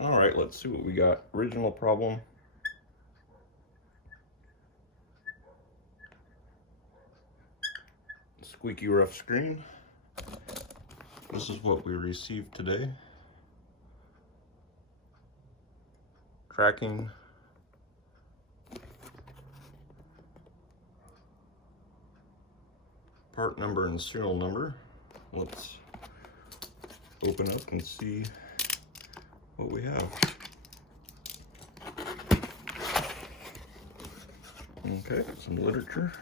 All right, let's see what we got. Original problem. Squeaky rough screen. This is what we received today. Tracking. Part number and serial number. Let's open up and see what we have. Okay, some literature,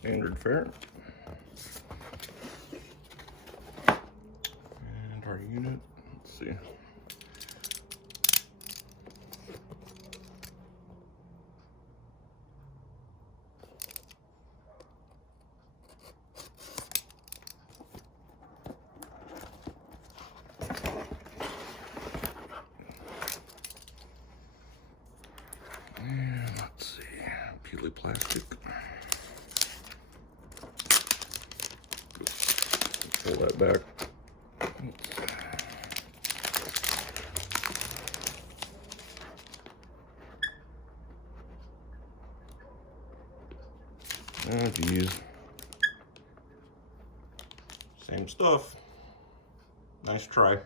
standard fare, and our unit. Let's see. And let's see, peely plastic. Pull that back. Oh geez. Same stuff. Nice try.